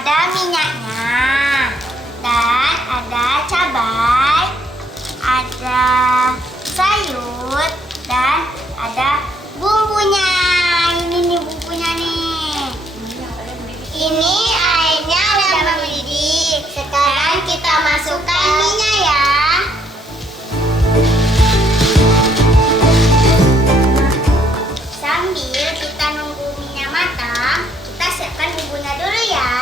ada minyaknya, dan ada cabai, ada sayur, dan ada bumbunya. Ini nih bumbunya nih. Ini airnya udah mendidih. Sekarang kita masukkan minyak ya. Sambil kita nunggu minyak matang, kita siapkan bumbunya dulu ya.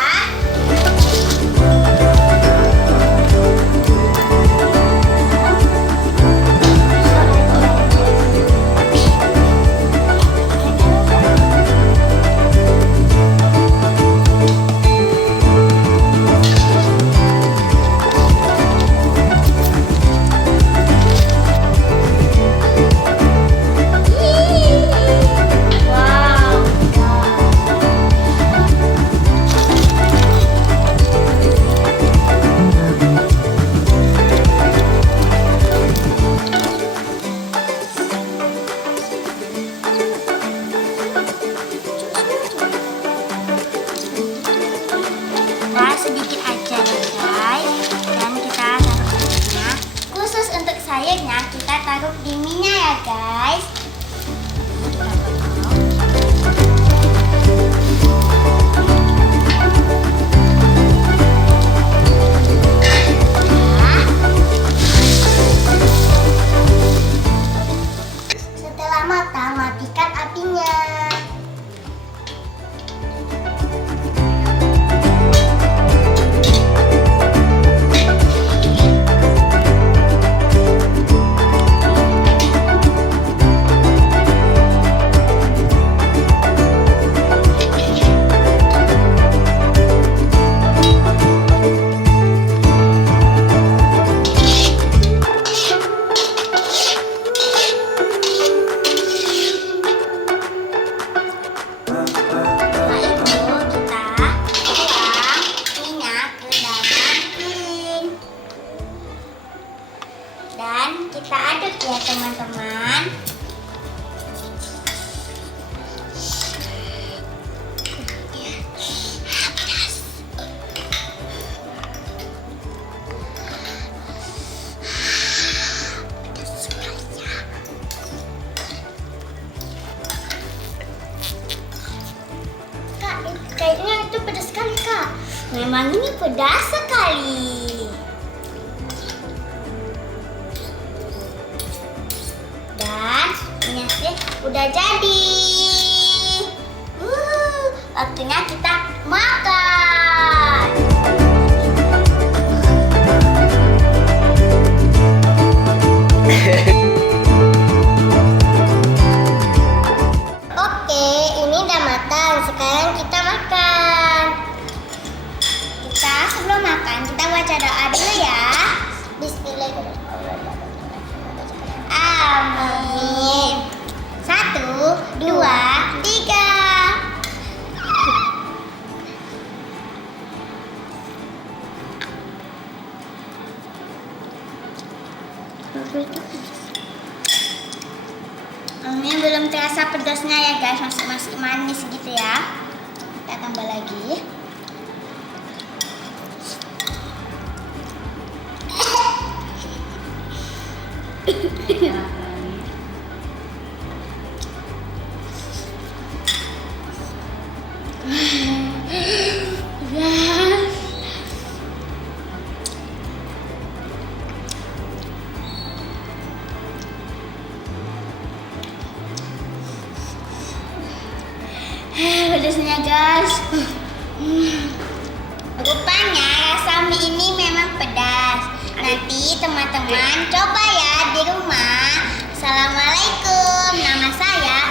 Sedikit aja ya guys, dan kita taruh minyak. Khusus untuk sayurnya kita taruh di minyak ya guys. Setelah matang, matikan apinya. Dan kita aduk ya teman-teman. Kak, kayaknya itu pedas sekali Kak. Memang ini pedas sekali. Udah jadi. Waktunya kita makan. Oke, ini udah matang. Sekarang kita makan. Sebelum makan, kita baca doa dulu ya. Bismillahirrahmanirrahim. Amin. 1, 2, 3. Ini belum terasa pedasnya ya guys, masih manis gitu ya. Kita tambah lagi. Pedasnya guys. Rupanya rasa mie ini memang pedas. Nanti teman-teman coba ya di rumah. Assalamualaikum, nama saya